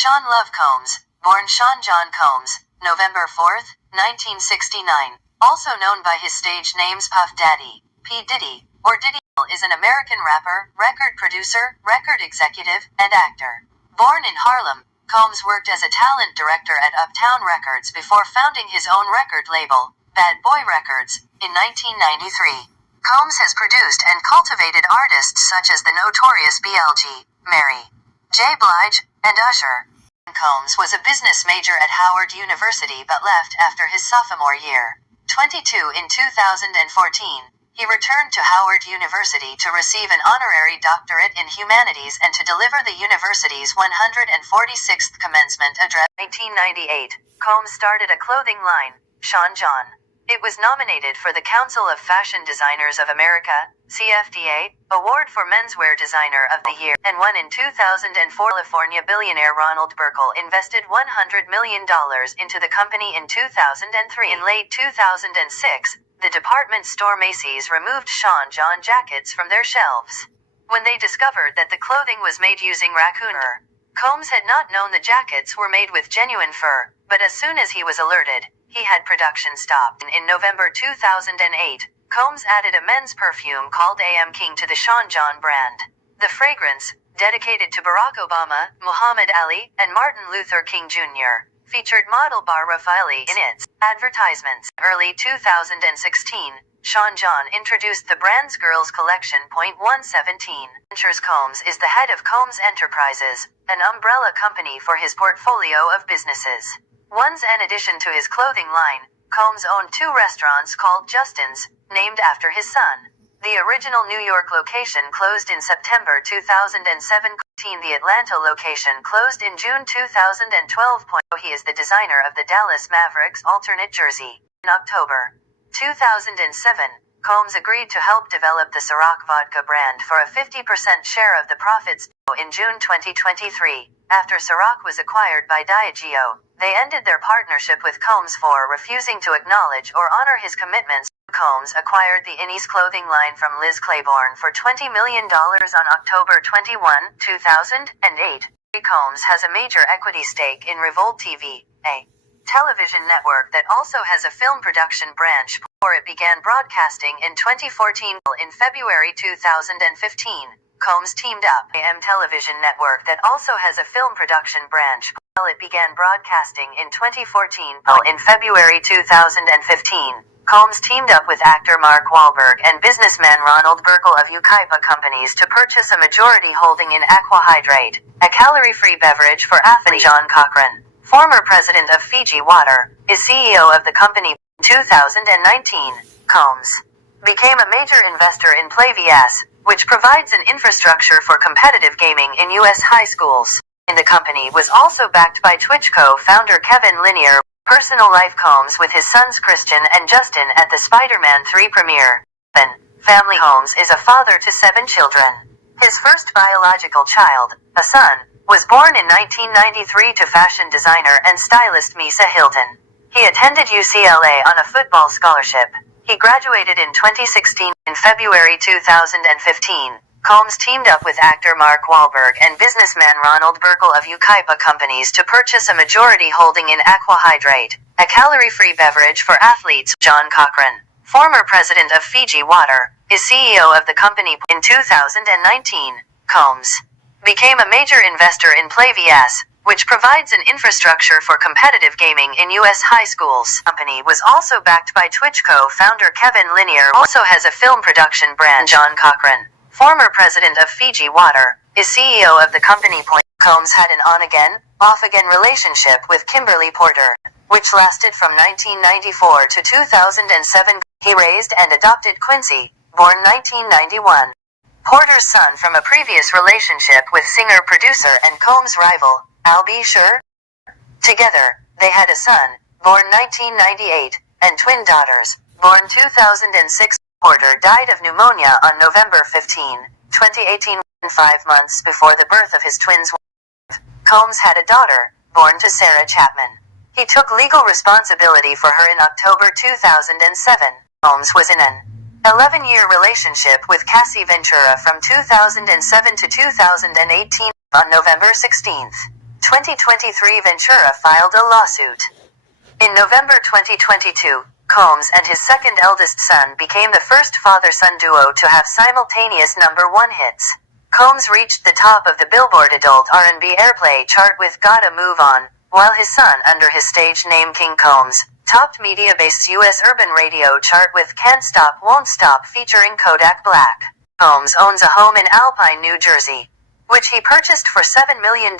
Sean Love Combs, born Sean John Combs, November 4th, 1969, also known by his stage names Puff Daddy, P. Diddy, or Diddy, is an American rapper, record producer, record executive, and actor. Born in Harlem, Combs worked as a talent director at Uptown Records before founding his own record label, Bad Boy Records, in 1993. Combs has produced and cultivated artists such as the notorious B.L.G., Mary J. Blige, and Usher. Combs was a business major at Howard University but left after his sophomore year. 22 in 2014, he returned to Howard University to receive an honorary doctorate in humanities and to deliver the university's 146th commencement address. 1998, Combs started a clothing line, Sean John. It was nominated for the Council of Fashion Designers of America, CFDA, Award for Menswear Designer of the Year, and won in 2004. California billionaire Ronald Burkle invested $100 million into the company in 2003. In late 2006, the department store Macy's removed Sean John jackets from their shelves. When they discovered that the clothing was made using raccoon fur, Combs had not known the jackets were made with genuine fur, but as soon as he was alerted, he had production stopped. In November 2008, Combs added a men's perfume called AM King to the Sean John brand. The fragrance, dedicated to Barack Obama, Muhammad Ali, and Martin Luther King Jr., featured model Bar Refaeli in its advertisements. Early 2016, Sean John introduced the brand's Girls Collection. 117. Ventures. Combs is the head of Combs Enterprises, an umbrella company for his portfolio of businesses. In addition to his clothing line, Combs owned 2 restaurants called Justin's, named after his son. The original New York location closed in September 2007. The Atlanta location closed in June 2012. He is the designer of the Dallas Mavericks alternate jersey. In October 2007, Combs agreed to help develop the Ciroc vodka brand for a 50% share of the profits. In June 2023, after Ciroc was acquired by Diageo, they ended their partnership with Combs for refusing to acknowledge or honor his commitments. Combs acquired the Innies clothing line from Liz Claiborne for $20 million on October 21, 2008. Combs has a major equity stake in Revolt TV, a television network that also has a film production branch, before it began broadcasting in 2014. In February 2015, Combs teamed up with AM television network that also has a film production branch, while it began broadcasting in 2014. In February 2015, Combs teamed up with actor Mark Wahlberg and businessman Ronald Burkle of Excaping companies to purchase a majority holding in Aqua Hydrate, a calorie-free beverage for athletes. John Cochran, former president of Fiji Water, is CEO of the company. 2019, Combs became a major investor in PlayVS, which provides an infrastructure for competitive gaming in U.S. high schools. The company was also backed by Twitch co-founder Kevin Lanier. Personal life. Combs with his sons Christian and Justin at the Spider-Man 3 premiere. Family. Combs is a father to 7 children. His first biological child, a son, was born in 1993 to fashion designer and stylist Misa Hilton. He attended UCLA on a football scholarship. He graduated in 2016. In February 2015, Combs teamed up with actor Mark Wahlberg and businessman Ronald Burkle of Excaping companies to purchase a majority holding in Aqua Hydrate, a calorie-free beverage for athletes. John Cochran, former president of Fiji Water, is CEO of the company. In 2019, Combs became a major investor in PlayVS, which provides an infrastructure for competitive gaming in U.S. high schools. The company was also backed by Twitch co-founder Kevin Lanier. Also has a film production brand. John Cochran, former president of Fiji Water, is CEO of the company. Combs had an on-again, off-again relationship with Kimberly Porter, which lasted from 1994 to 2007. He raised and adopted Quincy, born 1991. Porter's son from a previous relationship with singer-producer and Combs' rival, Al B. Sure. Together, they had a son, born 1998, and twin daughters, born 2006. Porter died of pneumonia on November 15, 2018, 5 months before the birth of his twins. Combs had a daughter, born to Sarah Chapman. He took legal responsibility for her in October 2007. Combs was in an 11-year relationship with Cassie Ventura from 2007 to 2018. On November 16, 2023 Ventura filed a lawsuit. In November 2022, Combs and his second eldest son became the first father-son duo to have simultaneous #1 hits. Combs reached the top of the Billboard Adult R&B Airplay chart with Gotta Move On, while his son, under his stage name King Combs, topped media-based U.S. urban radio chart with Can't Stop Won't Stop featuring Kodak Black. Combs owns a home in Alpine, New Jersey, which he purchased for $7 million.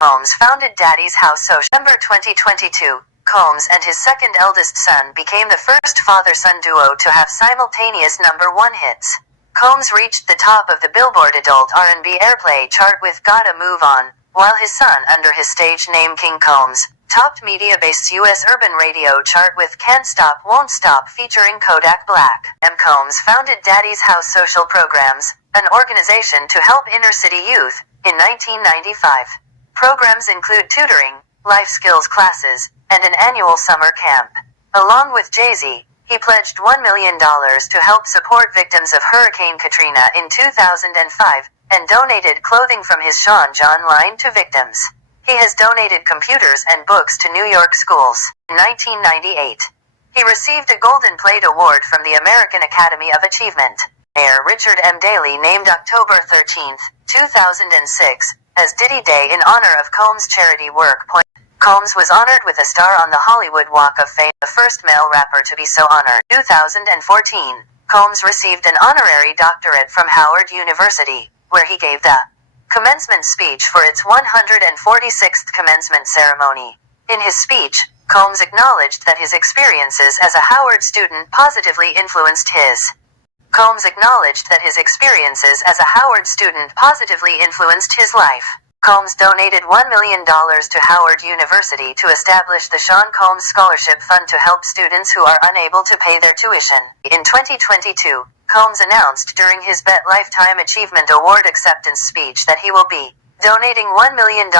Combs founded Daddy's House Social. December 2022, Combs and his second eldest son became the first father-son duo to have simultaneous #1 hits. Combs reached the top of the Billboard Adult R&B Airplay chart with Gotta Move On, while his son, under his stage name King Combs, topped media-based U.S. urban radio chart with Can't Stop Won't Stop featuring Kodak Black. Combs founded Daddy's House Social Programs, an organization to help inner-city youth, in 1995. Programs include tutoring, life skills classes, and an annual summer camp. Along with Jay-Z, he pledged $1 million to help support victims of Hurricane Katrina in 2005, and donated clothing from his Sean John line to victims. He has donated computers and books to New York schools. In 1998, he received a Golden Plate Award from the American Academy of Achievement. Mayor Richard M. Daley named October 13, 2006, as Diddy Day in honor of Combs' charity work. Combs was honored with a star on the Hollywood Walk of Fame, the first male rapper to be so honored. 2014, Combs received an honorary doctorate from Howard University, where he gave the commencement speech for its 146th commencement ceremony. In his speech, Combs acknowledged that his experiences as a Howard student positively influenced his life. Combs donated $1 million to Howard University to establish the Sean Combs Scholarship Fund to help students who are unable to pay their tuition. In 2022, Combs announced during his BET Lifetime Achievement Award acceptance speech that he will be donating $1 million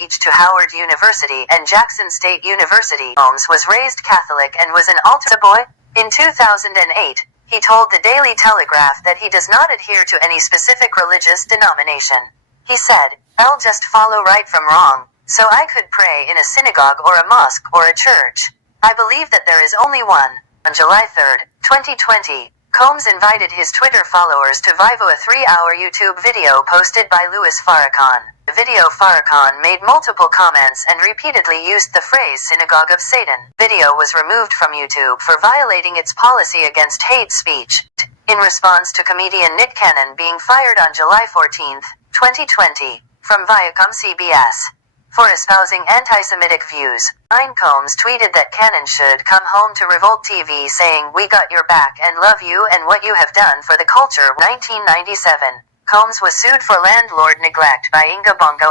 each to Howard University and Jackson State University. Combs was raised Catholic and was an altar boy. In 2008, he told the Daily Telegraph that he does not adhere to any specific religious denomination. He said, "I'll just follow right from wrong, so I could pray in a synagogue or a mosque or a church. I believe that there is only one." On July 3, 2020, Combs invited his Twitter followers to Vivo a 3-hour YouTube video posted by Louis Farrakhan. The video Farrakhan made multiple comments and repeatedly used the phrase Synagogue of Satan. Video was removed from YouTube for violating its policy against hate speech, in response to comedian Nick Cannon being fired on July 14, 2020, from Viacom CBS for espousing anti-Semitic views. Combs tweeted that Cannon should come home to Revolt TV saying, "We got your back and love you and what you have done for the culture." 1997, Combs was sued for landlord neglect by Inga Bongo.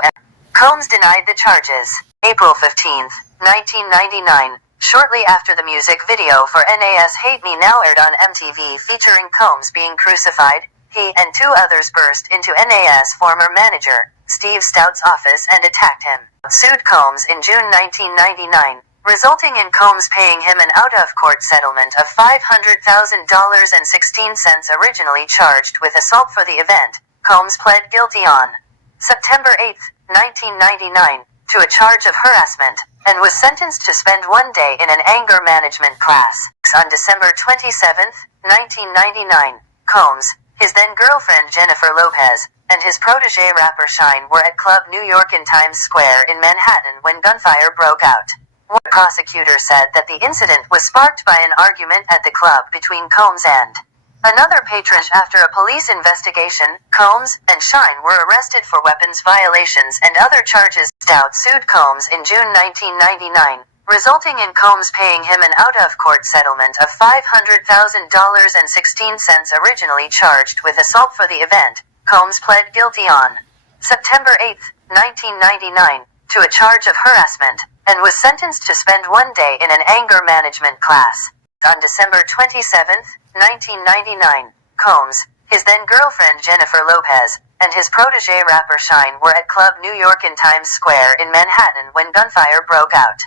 Combs denied the charges. April 15, 1999, shortly after the music video for NAS Hate Me Now aired on MTV featuring Combs being crucified, he and two others burst into NAS former manager, Steve Stout's office and attacked him. Sued Combs in June 1999, resulting in Combs paying him an out-of-court settlement of $500,000.16, originally charged with assault for the event. Combs pled guilty on September 8, 1999, to a charge of harassment, and was sentenced to spend 1 day in an anger management class. On December 27, 1999, Combs, his then-girlfriend Jennifer Lopez, and his protege rapper Shine were at Club New York in Times Square in Manhattan when gunfire broke out. One prosecutor said that the incident was sparked by an argument at the club between Combs and another patron. After a police investigation, Combs and Shine were arrested for weapons violations and other charges. Stout sued Combs in June 1999, resulting in Combs paying him an out-of-court settlement of $500,000.16, originally charged with assault for the event. Combs pled guilty on September 8, 1999, to a charge of harassment, and was sentenced to spend 1 day in an anger management class. On December 27, 1999, Combs, his then-girlfriend Jennifer Lopez, and his protege rapper Shine were at Club New York in Times Square in Manhattan when gunfire broke out.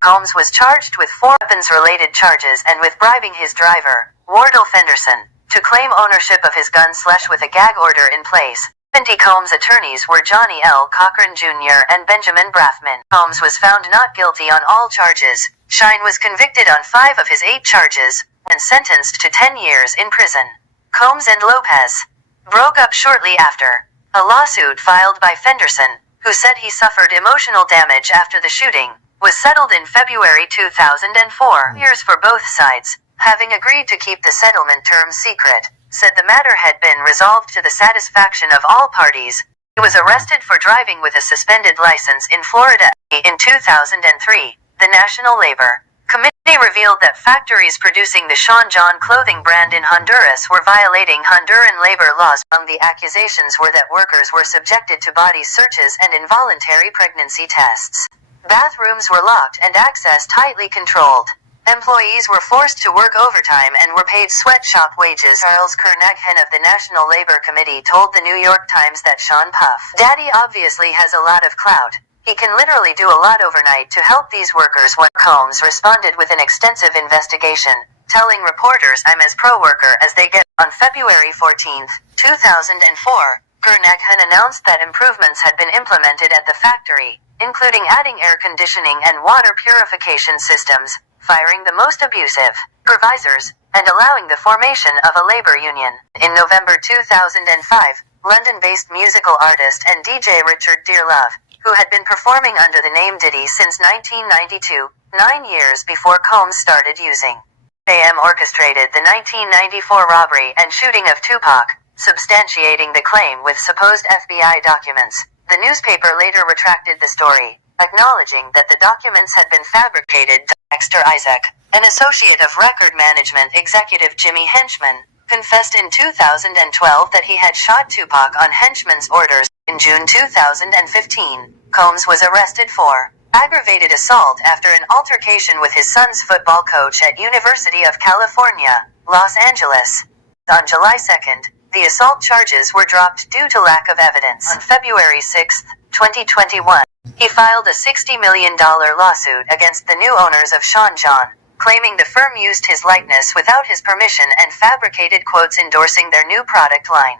Combs was charged with 4 weapons-related charges and with bribing his driver, Wardell Fenderson, to claim ownership of his gun with a gag order in place. Combs' attorneys were Johnny L. Cochran Jr. and Benjamin Brathman. Combs was found not guilty on all charges. Shine was convicted on 5 of his 8 charges, and sentenced to 10 years in prison. Combs and Lopez broke up shortly after. A lawsuit filed by Fenderson, who said he suffered emotional damage after the shooting, was settled in February 2004. Years for both sides, having agreed to keep the settlement terms secret, said the matter had been resolved to the satisfaction of all parties. He was arrested for driving with a suspended license in Florida. In 2003, the National Labor Committee revealed that factories producing the Sean John clothing brand in Honduras were violating Honduran labor laws. Among the accusations were that workers were subjected to body searches and involuntary pregnancy tests. Bathrooms were locked and access tightly controlled. Employees were forced to work overtime and were paid sweatshop wages. Charles Kernaghan of the National Labor Committee told the New York Times that Sean Puff Daddy obviously has a lot of clout. He can literally do a lot overnight to help these workers. When Combs responded with an extensive investigation, telling reporters, "I'm as pro-worker as they get." On February 14, 2004, Kernaghan announced that improvements had been implemented at the factory, including adding air conditioning and water purification systems, firing the most abusive supervisors, and allowing the formation of a labor union. In November 2005, London-based musical artist and DJ Richard Dearlove, who had been performing under the name Diddy since 1992, 9 years before Combs started using AM, orchestrated the 1994 robbery and shooting of Tupac, substantiating the claim with supposed FBI documents. The newspaper later retracted the story, acknowledging that the documents had been fabricated. Dexter Isaac, an associate of record management executive Jimmy Henchman, confessed in 2012 that he had shot Tupac on Henchman's orders. In June 2015, Combs was arrested for aggravated assault after an altercation with his son's football coach at University of California, Los Angeles. On July 2, the assault charges were dropped due to lack of evidence. On February 6, 2021, he filed a $60 million lawsuit against the new owners of Sean John, claiming the firm used his likeness without his permission and fabricated quotes endorsing their new product line.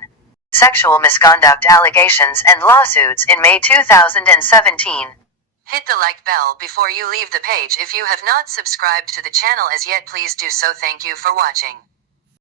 Sexual misconduct allegations and lawsuits. In May 2017. Hit the like bell before you leave the page. If you have not subscribed to the channel as yet, please do so. Thank you for watching.